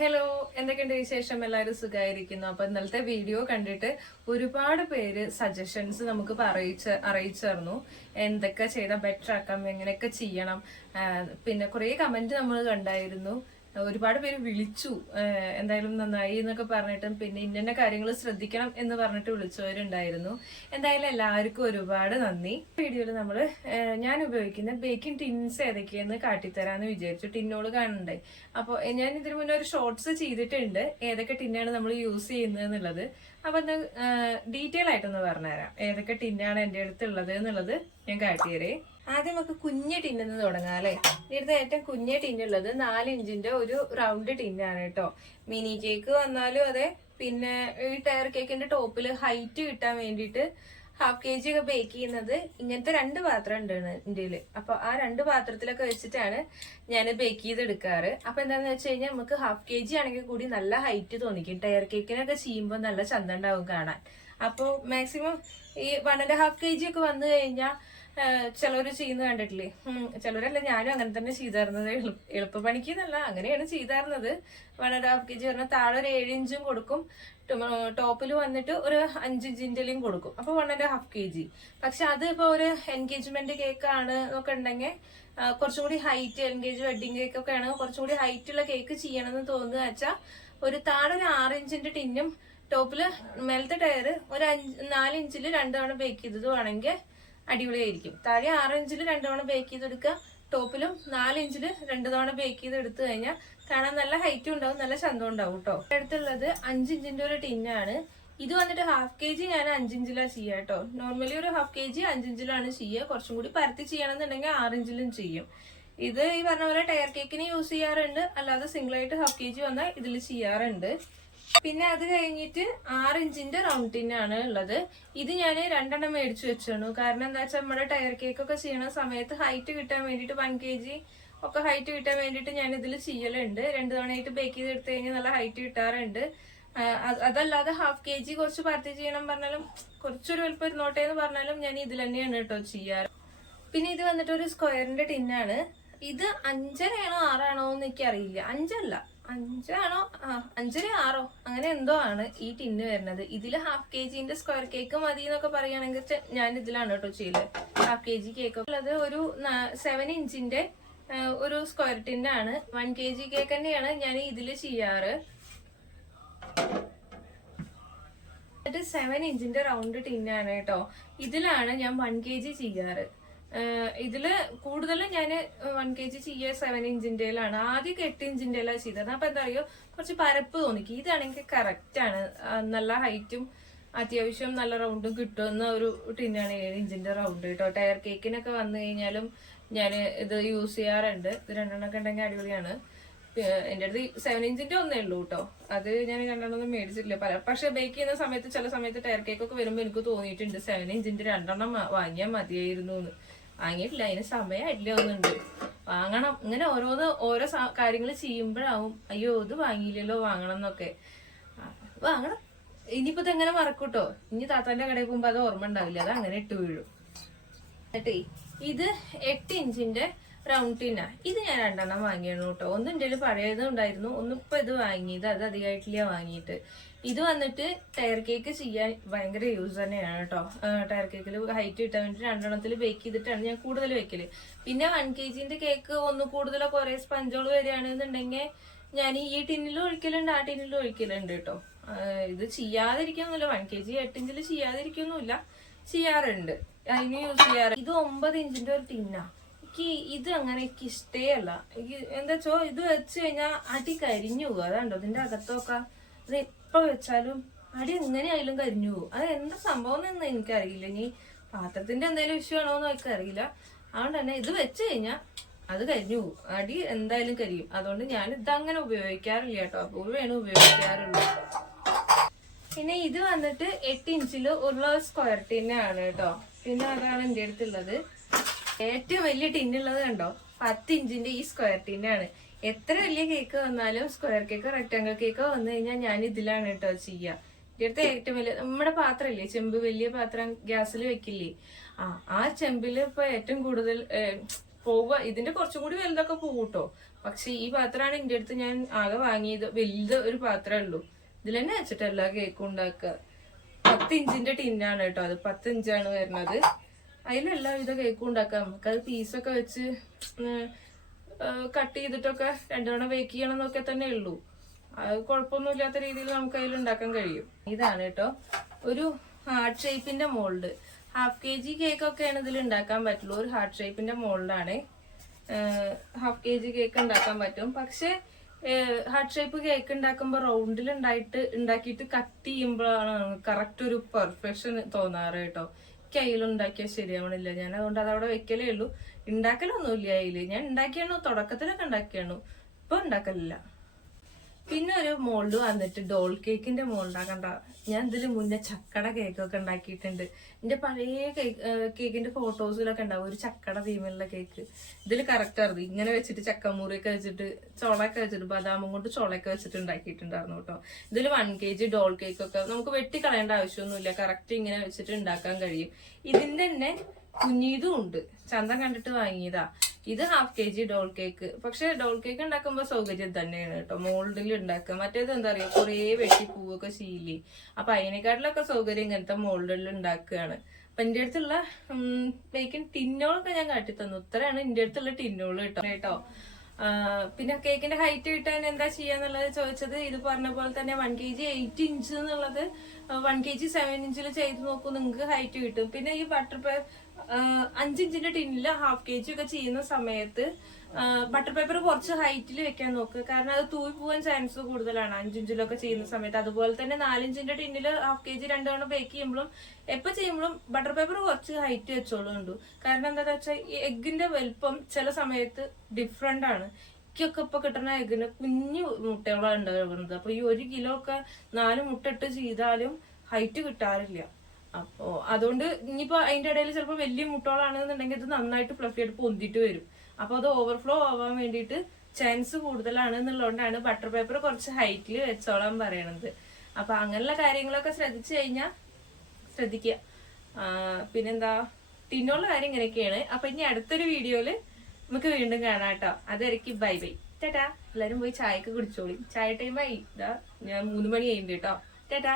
Hello എന്തൊക്കെയുണ്ട് വിശേഷം? എല്ലാവരും സുഖമായിരിക്കുന്നു അപ്പൊ ഇന്നലത്തെ വീഡിയോ കണ്ടിട്ട് ഒരുപാട് പേര് സജഷൻസ് നമുക്ക് അറിയിച്ച് അറിയിച്ചിരുന്നു എന്തൊക്കെ ചെയ്താൽ ബെറ്റർ ആക്കാം എങ്ങനെയൊക്കെ ചെയ്യണം. പിന്നെ കുറെ കമന്റ് നമ്മൾ കണ്ടായിരുന്നു. ഒരുപാട് പേര് വിളിച്ചു. എന്തായാലും നന്നായി എന്നൊക്കെ പറഞ്ഞിട്ടും പിന്നെ ഇന്ന കാര്യങ്ങൾ ശ്രദ്ധിക്കണം എന്ന് പറഞ്ഞിട്ട് വിളിച്ചവരുണ്ടായിരുന്നു. എന്തായാലും എല്ലാവർക്കും ഒരുപാട് നന്ദി. വീഡിയോയിൽ നമ്മൾ ഞാൻ ഉപയോഗിക്കുന്ന ബേക്കിംഗ് ടിൻസ് ഏതൊക്കെയെന്ന് കാട്ടിത്തരാന്ന് വിചാരിച്ചു. ടിന്നോട് കാണണ്ടേ. അപ്പോൾ ഞാൻ ഇതിനു മുന്നേ ഒരു ഷോർട്സ് ചെയ്തിട്ടുണ്ട്. ഏതൊക്കെ ടിന്നാണ് നമ്മൾ യൂസ് ചെയ്യുന്നത് എന്നുള്ളത്. അപ്പൊ ഒന്ന് ഡീറ്റെയിൽ ആയിട്ടൊന്ന് പറഞ്ഞുതരാം. ഏതൊക്കെ ടിന്നാണ് എന്റെ അടുത്തുള്ളത് എന്നുള്ളത് ഞാൻ കാട്ടിയരേ ആദ്യം നമുക്ക് കുഞ്ഞ് ടിന്നിന്ന് തുടങ്ങാം അല്ലേ? ഇവിടുത്തെ ഏറ്റവും കുഞ്ഞ ടിന്നുള്ളത് നാല് ഇഞ്ചിന്റെ ഒരു റൗണ്ട് ടിന്നാണ് കേട്ടോ. മിനി കേക്ക് വന്നാലും അതെ പിന്നെ ഈ ടയർ കേക്കിന്റെ ടോപ്പിൽ ഹൈറ്റ് കിട്ടാൻ വേണ്ടിയിട്ട് ഹാഫ് കെ ജി ഒക്കെ ബേക്ക് ചെയ്യുന്നത് ഇങ്ങനത്തെ രണ്ട് പാത്രം ഉണ്ട് ഇന്ത്യയിൽ അപ്പൊ ആ രണ്ട് പാത്രത്തിലൊക്കെ വെച്ചിട്ടാണ് ഞാൻ ബേക്ക് ചെയ്തെടുക്കാറ്. അപ്പൊ എന്താന്ന് വെച്ച് കഴിഞ്ഞാൽ നമുക്ക് ഹാഫ് കെ ജി ആണെങ്കിൽ കൂടി നല്ല ഹൈറ്റ് തോന്നിക്കും. ടയർ കേക്കിനൊക്കെ ചെയ്യുമ്പോൾ നല്ല ചന്തം ഉണ്ടാവും കാണാൻ. അപ്പോൾ മാക്സിമം ഈ one and half K G ഒക്കെ വന്നു കഴിഞ്ഞാൽ ചിലവര് ചെയ്യുന്നത് കണ്ടിട്ടില്ലേ? ചിലവരല്ല ഞാനും അങ്ങനെ തന്നെ ചെയ്തായിരുന്നത്. എളുപ്പ എളുപ്പപ്പണിക്ക് എന്നല്ല അങ്ങനെയാണ് ചെയ്തായിരുന്നത്. One and half K G പറഞ്ഞാൽ താഴെ ഒരു ഏഴ് ഇഞ്ചും കൊടുക്കും ടോപ്പിൽ വന്നിട്ട് ഒരു അഞ്ച് ഇഞ്ചിന്റെയും കൊടുക്കും. അപ്പോൾ one and half K G. പക്ഷെ അത് ഇപ്പൊ ഒരു എൻഗേജ്മെന്റ് കേക്ക് ആണ് എന്നൊക്കെ ഉണ്ടെങ്കിൽ കുറച്ചും കൂടി ഹൈറ്റ് എൻഗേജ് വെഡിങ് കേക്ക് ഒക്കെ ആണെങ്കിൽ കുറച്ചും കൂടി ഹൈറ്റ് ഉള്ള കേക്ക് ചെയ്യണമെന്ന് തോന്നുക വെച്ചാൽ ഒരു താഴെ ഒരു ആറ് ഇഞ്ചിന്റെ ടിന്നും ടോപ്പിൽ മേലത്തെ ടയർ ഒരു അഞ്ച് നാല് ഇഞ്ചിൽ രണ്ടു തവണ ബേക്ക് ചെയ്തത് വേണമെങ്കിൽ അടിപൊളിയായിരിക്കും. താഴെ ആറ് ഇഞ്ചിൽ രണ്ട് തവണ ബേക്ക് ചെയ്തെടുക്കുക. ടോപ്പിലും നാല് ഇഞ്ചിൽ രണ്ട് തവണ ബേക്ക് ചെയ്ത് എടുത്തു കഴിഞ്ഞാൽ കാണാൻ നല്ല ഹൈറ്റും ഉണ്ടാവും നല്ല ചന്തം ഉണ്ടാവും കേട്ടോ അടുത്തുള്ളത് അഞ്ച് ഇഞ്ചിന്റെ ഒരു ടിന്നാണ് ഇത് വന്നിട്ട് ഹാഫ് കെ ജി ഞാൻ അഞ്ചിഞ്ചിലാണ് ചെയ്യുക കേട്ടോ നോർമലി ഒരു ഹാഫ് കെ ജി അഞ്ചിഞ്ചിലാണ് ചെയ്യുക കുറച്ചും കൂടി പരത്തി ചെയ്യണമെന്നുണ്ടെങ്കിൽ ആറിഞ്ചിലും ചെയ്യും. ഇത് ഈ പറഞ്ഞ പോലെ ടയർ കേക്കിന് യൂസ് ചെയ്യാറുണ്ട്. അല്ലാതെ സിംഗിൾ ആയിട്ട് ഹാഫ് കെ ജി വന്നാൽ ഇതിൽ ചെയ്യാറുണ്ട്. പിന്നെ അത് കഴിഞ്ഞിട്ട് ആറ് ഇഞ്ചിന്റെ റൗണ്ട് ടിന്നാണ് ഉള്ളത്. ഇത് ഞാൻ രണ്ടെണ്ണം മേടിച്ചു വെച്ചാണ്. കാരണം എന്താ വെച്ചാൽ നമ്മുടെ ടയർ കേക്ക് ഒക്കെ ചെയ്യണ സമയത്ത് ഹൈറ്റ് കിട്ടാൻ വേണ്ടിട്ട് വൺ കെ ജി ഒക്കെ ഹൈറ്റ് കിട്ടാൻ വേണ്ടിട്ട് ഞാൻ ഇതിൽ ചെയ്യലുണ്ട്. രണ്ട് തവണയായിട്ട് ബേക്ക് ചെയ്ത് എടുത്തു കഴിഞ്ഞാൽ നല്ല ഹൈറ്റ് കിട്ടാറുണ്ട്. അതല്ലാതെ ഹാഫ് കെ ജി കുറച്ച് പരത്തി ചെയ്യണം പറഞ്ഞാലും കുറച്ചൊരു വലുപ്പം ഇരുന്നോട്ടെ എന്ന് പറഞ്ഞാലും ഞാൻ ഇതിൽ തന്നെയാണ് കേട്ടോ ചെയ്യാറ്. പിന്നെ ഇത് വന്നിട്ട് ഒരു സ്ക്വയറിന്റെ ടിന്നാണ് ഇത് അഞ്ചരയാണോ ആറാണോ എന്ന് എനിക്ക് അറിയില്ല. അഞ്ചല്ല. അഞ്ചാണോ ആ അഞ്ചര ആറോ? അങ്ങനെ എന്തോ ആണ് ഈ ടിന്ന് വരുന്നത്. ഇതിൽ ഹാഫ് കെ ജിന്റെ സ്ക്വയർ കേക്ക് മതി എന്നൊക്കെ പറയുകയാണെങ്കിൽ ഞാൻ ഇതിലാണ് കേട്ടോ ചെയ്യൽ. ഹാഫ് കെ ജി കേക്ക് ഉള്ളത് ഒരു സെവൻ ഇഞ്ചിന്റെ ഒരു സ്ക്വയർ ടിന്നാണ് വൺ കെ ജി കേക്ക് തന്നെയാണ് ഞാൻ ഇതിൽ ചെയ്യാറ്. എന്നിട്ട് സെവൻ ഇഞ്ചിന്റെ റൗണ്ട് ടിന്നാണ് കേട്ടോ. ഇതിലാണ് ഞാൻ വൺ കെ ജി ചെയ്യാറ്. ഇതിൽ കൂടുതലും ഞാൻ വൺ കെ ജി ചെയ്യുക സെവൻ ഇഞ്ചിന്റെയിലാണ് ആദ്യമൊക്കെ എട്ട് ഇഞ്ചിന്റെയിലാണ് ചെയ്തത്. അപ്പൊ എന്താ പറയുക കുറച്ച് പരപ്പ് തോന്നിക്ക്. ഇതാണെങ്കിൽ ആണ്. നല്ല ഹൈറ്റും അത്യാവശ്യം നല്ല റൗണ്ടും കിട്ടുന്ന ഒരു ടിന്നാണ് ഏഴ് ഇഞ്ചിന്റെ റൗണ്ട് കേട്ടോ ടയർ കേക്കിനൊക്കെ വന്നു കഴിഞ്ഞാലും ഞാൻ ഇത് യൂസ് ചെയ്യാറുണ്ട്. ഇത് രണ്ടെണ്ണമൊക്കെ ഉണ്ടെങ്കിൽ അടിപൊളിയാണ്. എന്റെ അടുത്ത് സെവൻ ഇഞ്ചിന്റെ ഒന്നേ ഉള്ളൂ കേട്ടോ അത് ഞാൻ രണ്ടെണ്ണം മേടിച്ചിട്ടില്ല. പല പക്ഷെ ബേക്ക് ചെയ്യുന്ന സമയത്ത് ചില സമയത്ത് ടയർ കേക്ക് ഒക്കെ വരുമ്പോൾ എനിക്ക് തോന്നിയിട്ടുണ്ട് സെവൻ ഇഞ്ചിന്റെ രണ്ടെണ്ണം വാങ്ങിയാൽ മതിയായിരുന്നു എന്ന് വാങ്ങിയിട്ടില്ല. അതിന് സമയമായിട്ടില്ല ഒന്നുണ്ട് വാങ്ങണം. ഇങ്ങനെ ഓരോന്ന് ഓരോ കാര്യങ്ങൾ ചെയ്യുമ്പോഴാവും അയ്യോ ഇത് വാങ്ങിയില്ലല്ലോ വാങ്ങണം എന്നൊക്കെ വാങ്ങണം. ഇനിയിപ്പോ ഇത് എങ്ങനെ മറക്കൂട്ടോ? ഇനി താത്താന്റെ കടയിൽ പോകുമ്പോ അത് ഓർമ്മ ഉണ്ടാവില്ല. അത് അങ്ങനെ ഇട്ട് വീഴും. എന്നിട്ടേ ഇത് എട്ട് ഇഞ്ചിന്റെ റൗണ്ട് ഇത് ഞാൻ രണ്ടെണ്ണം വാങ്ങിയാണ് കേട്ടോ. ഒന്ന് എന്റെ പഴയതും ഉണ്ടായിരുന്നു ഒന്നിപ്പോ ഇത് വാങ്ങിയത്. അത് അധികമായിട്ടില്ല വാങ്ങിയിട്ട്. ഇത് വന്നിട്ട് ടയർ കേക്ക് ചെയ്യാൻ ഭയങ്കര യൂസ് തന്നെയാണ് കേട്ടോ. ടയർ കേക്കിൽ ഹൈറ്റ് കിട്ടാൻ വേണ്ടി രണ്ടെണ്ണത്തിൽ ബേക്ക് ചെയ്തിട്ടാണ് ഞാൻ കൂടുതൽ വെക്കൽ. പിന്നെ വൺ കെ ജിന്റെ കേക്ക് ഒന്ന് കൂടുതലോ കുറേ സ്പഞ്ചോൾ വരികയാണെന്നുണ്ടെങ്കിൽ ഞാൻ ഈ ടിന്നിലും ഒഴിക്കലുണ്ട് ആ ടിന്നിലും ഒഴിക്കലുണ്ട് കേട്ടോ. ഇത് ചെയ്യാതിരിക്കൊന്നുമില്ല വൺ കെ ജി എട്ടിഞ്ചിൽ ചെയ്യാതിരിക്കൊന്നുമില്ല ചെയ്യാറുണ്ട്. അതിന് യൂസ് ചെയ്യാറ്. ഇത് ഒമ്പത് ഇഞ്ചിന്റെ ഒരു ടിന്നാ എനിക്ക് ഇത് അങ്ങനെ എനിക്ക് ഇഷ്ടേ അല്ല എനിക്ക് എന്താ വെച്ചോ ഇത് വെച്ച് കഴിഞ്ഞാൽ അടി കരിഞ്ഞു പോകും. അതാണ്ടോ ഇതിന്റെ അകത്തൊക്കെ. അത് എപ്പോ വെച്ചാലും അടി എങ്ങനെയായാലും കരിഞ്ഞു പോകും. അത് എന്താ സംഭവം എന്ന് എനിക്കറിയില്ല. ഇനി പാത്രത്തിന്റെ എന്തെങ്കിലും ഇഷ്യൂ ആണോ എന്ന് എനിക്കറിയില്ല അതുകൊണ്ട് തന്നെ ഇത് വെച്ച് കഴിഞ്ഞാൽ അത് കരിഞ്ഞു പോകും. അടി എന്തായാലും കരിയും. അതുകൊണ്ട് ഞാൻ ഇതങ്ങനെ ഉപയോഗിക്കാറില്ല കേട്ടോ. അപൂർവമാണ് ഉപയോഗിക്കാറുള്ളൂ പിന്നെ ഇത് വന്നിട്ട് എട്ട് ഇഞ്ചിൽ ഉള്ള സ്ക്വയർ ടീനാണ് കേട്ടോ. പിന്നെ അതാണ് എന്റെ അടുത്തുള്ളത്. ഏറ്റവും വലിയ ടിന്നുള്ളത് കണ്ടോ? പത്ത് ഇഞ്ചിന്റെ ഈ സ്ക്വയർ ടിന്നാണ് എത്ര വലിയ കേക്ക് വന്നാലും സ്ക്വയർ കേക്കോ റെക്ടാങ്കിൾ കേക്കോ വന്നു കഴിഞ്ഞാൽ ഞാൻ ഇതിലാണ് കേട്ടോ ചെയ്യുക ഇതിന്റെ ഏറ്റവും വലിയ നമ്മുടെ പാത്രമില്ലേ ചെമ്പ് വലിയ പാത്രം ഗ്യാസിൽ വെക്കില്ലേ? ആ ആ ചെമ്പിൽ ഇപ്പൊ ഏറ്റവും കൂടുതൽ പോവുക. ഇതിന്റെ കുറച്ചും കൂടി വലുതൊക്കെ പോകൂട്ടോ കേട്ടോ പക്ഷെ ഈ പാത്രമാണ് എന്റെ അടുത്ത് ഞാൻ ആകെ വാങ്ങിയത്. വലുത് ഒരു പാത്രമേ ഉള്ളൂ. ഇതിൽ തന്നെ വെച്ചിട്ടല്ല കേക്ക് ഉണ്ടാക്കുക. പത്ത് ഇഞ്ചിന്റെ ടിന്നാണ് കേട്ടോ. അത് പത്ത് ഇഞ്ചാണ് വരുന്നത്. അതിലെല്ലാ വിധ കേക്കും ഉണ്ടാക്കാം നമുക്ക് അത് പീസൊക്കെ വെച്ച് കട്ട് ചെയ്തിട്ടൊക്കെ രണ്ടു തവണ ബേക്ക് ചെയ്യണം എന്നൊക്കെ തന്നെ ഉള്ളൂ. അത് കുഴപ്പമൊന്നുമില്ലാത്ത രീതിയിൽ നമുക്ക് അതിൽ ഉണ്ടാക്കാൻ കഴിയും. ഇതാണ് കേട്ടോ. ഒരു heart ഷേപ്പിന്റെ mould half K G cake ഒക്കെയാണ് ഇതിൽ ഉണ്ടാക്കാൻ പറ്റുള്ളൂ. ഒരു ഹാർട്ട് ഷേപ്പിന്റെ മോൾഡാണ് ഹാഫ് കെ ജി കേക്ക് ഉണ്ടാക്കാൻ പറ്റും. പക്ഷെ ഹാർട്ട് ഷേപ്പ് കേക്ക് ഉണ്ടാക്കുമ്പോൾ റൗണ്ടിൽ ഉണ്ടായിട്ട് ഉണ്ടാക്കിയിട്ട് കട്ട് ചെയ്യുമ്പോഴാണ് കറക്റ്റ് ഒരു പെർഫെക്ഷൻ തോന്നാറ് കേട്ടോ. എനിക്ക് അതിലുണ്ടാക്കിയാൽ ശരിയാവണില്ല. ഞാൻ അതുകൊണ്ട് അതവിടെ വെക്കലേ ഉള്ളൂ. ഉണ്ടാക്കലൊന്നുമില്ല അതിൽ. ഞാൻ ഉണ്ടാക്കിയാണു തുടക്കത്തിലൊക്കെ ഉണ്ടാക്കിയാണു. ഇപ്പൊ ഉണ്ടാക്കലില്ല. പിന്നെ ഒരു മോൾഡ് വന്നിട്ട് ഡോൾ കേക്കിന്റെ മോൾഡാ കണ്ട? ഞാൻ ഇതിൽ മുന്നേ ചക്കട കേക്കൊക്കെ ഉണ്ടാക്കിയിട്ടുണ്ട്. എന്റെ പഴയ കേക്ക് കേക്കിന്റെ ഫോട്ടോസിലൊക്കെ ഉണ്ടാവും. ഒരു ചക്കട തീമിലുള്ള കേക്ക് ഇതിൽ കറക്റ്റ് അറിയാം ഇങ്ങനെ വെച്ചിട്ട് ചക്കമുറിയൊക്കെ വെച്ചിട്ട് ചോളൊക്കെ വെച്ചിട്ട് ബദാമും കൊണ്ട് ചോളൊക്കെ വെച്ചിട്ട് ഉണ്ടാക്കിയിട്ടുണ്ടായിരുന്നു കേട്ടോ. ഇതിൽ one K G doll cake ഒക്കെ നമുക്ക് വെട്ടിക്കളയേണ്ട ആവശ്യമൊന്നുമില്ല. കറക്റ്റ് ഇങ്ങനെ വെച്ചിട്ട് ഉണ്ടാക്കാൻ കഴിയും. ഇതിന്റെ തന്നെ കുഞ്ഞീതും ഉണ്ട്. ചന്തം കണ്ടിട്ട് വാങ്ങിയതാ. ഇത് half K G doll cake പക്ഷെ ഡോൾ കേക്ക് ഉണ്ടാക്കുമ്പോൾ സൗകര്യം തന്നെയാണ് കേട്ടോ. മോൾഡിൽ ഉണ്ടാക്കുക. മറ്റേത് എന്താ പറയാ കുറേ വെട്ടി പൂവൊക്കെ ശീലി. അപ്പൊ അതിനെക്കാട്ടിലൊക്കെ സൗകര്യം ഇങ്ങനത്തെ മോൾഡിൽ ഉണ്ടാക്കുകയാണ്. അപ്പൊ എന്റെ അടുത്തുള്ള ബേക്കിംഗ് ടിന്നോളൊക്കെ ഞാൻ കാട്ടി തന്നു. ഉത്തരാണ് എന്റെ അടുത്തുള്ള ടിന്നോൾ കേട്ടോ. കേട്ടോ. പിന്നെ കേക്കിന്റെ ഹൈറ്റ് കിട്ടാൻ എന്താ ചെയ്യാന്നുള്ളത് ചോദിച്ചത് ഇത് പറഞ്ഞ പോലെ തന്നെ one K G eight inch എന്നുള്ളത് വൺ കെ ജി സെവൻ ഇഞ്ചിൽ ചെയ്ത് നോക്കൂ നിങ്ങൾക്ക് ഹൈറ്റ് കിട്ടും. പിന്നെ ഈ ബട്ടർ പേപ്പർ അഞ്ച് ഇഞ്ചിന്റെ ടിന്നിൽ ഹാഫ് കെ ജി ഒക്കെ ചെയ്യുന്ന സമയത്ത് ബട്ടർ പേപ്പർ കുറച്ച് ഹൈറ്റിൽ വെക്കാൻ നോക്കുക കാരണം അത് തൂവി പോകാൻ ചാൻസ് കൂടുതലാണ് അഞ്ചിഞ്ചിലൊക്കെ ചെയ്യുന്ന സമയത്ത്. അതുപോലെ തന്നെ നാലിഞ്ചിന്റെ ടിന്നിൽ ഹാഫ് കെ ജി രണ്ടു ബേക്ക് ചെയ്യുമ്പോഴും എപ്പോ ചെയ്യുമ്പോഴും ബട്ടർ പേപ്പർ കുറച്ച് ഹൈറ്റ് വെച്ചോളൂ കാരണം എന്താണെന്ന് വെച്ചാൽ ഈ എഗ്ഗിന്റെ വലുപ്പം ചില സമയത്ത് ഡിഫറെന്റ് ആണ്. എനിക്കൊക്കെ ഇപ്പൊ കിട്ടുന്ന എഗിന് കുഞ്ഞു മുട്ടകളാണ് ഉണ്ടാകുന്നത് അപ്പൊ ഈ ഒരു കിലോ ഒക്കെ നാല് മുട്ട ഇട്ട് ചെയ്താലും ഹൈറ്റ് കിട്ടാറില്ല. അപ്പോ അതുകൊണ്ട് ഇനിയിപ്പോ അതിന്റെ ഇടയിൽ ചിലപ്പോൾ വലിയ മുട്ടകളാണെന്നുണ്ടെങ്കിൽ ഇത് നന്നായിട്ട് ഫ്ലഫി ആയിട്ട് പൊന്തിട്ട് വരും. അപ്പൊ അത് ഓവർഫ്ലോ ആവാൻ വേണ്ടിയിട്ട് ചാൻസ് കൂടുതലാണ് എന്നുള്ളതുകൊണ്ടാണ് ബട്ടർ പേപ്പർ കുറച്ച് ഹൈറ്റിൽ വെച്ചോളാൻ പറയണത്. അപ്പൊ അങ്ങനെയുള്ള കാര്യങ്ങളൊക്കെ ശ്രദ്ധിച്ചു കഴിഞ്ഞാൽ ശ്രദ്ധിക്കുക. പിന്നെന്താ? ടിന്നുള്ള കാര്യം ഇങ്ങനെയൊക്കെയാണ്. അപ്പൊ ഇനി അടുത്തൊരു വീഡിയോയിൽ നമുക്ക് വീണ്ടും കാണാം കേട്ടോ. അതുവരയ്ക്ക് ബൈ ബൈ ടാറ്റാ. എല്ലാരും പോയി ചായക്ക് കുടിച്ചോളി. ചായ ടൈമായി ഇതാ ഞാൻ മൂന്ന് മണി കഴിയുന്നുണ്ട് കേട്ടോ. ടാറ്റാ.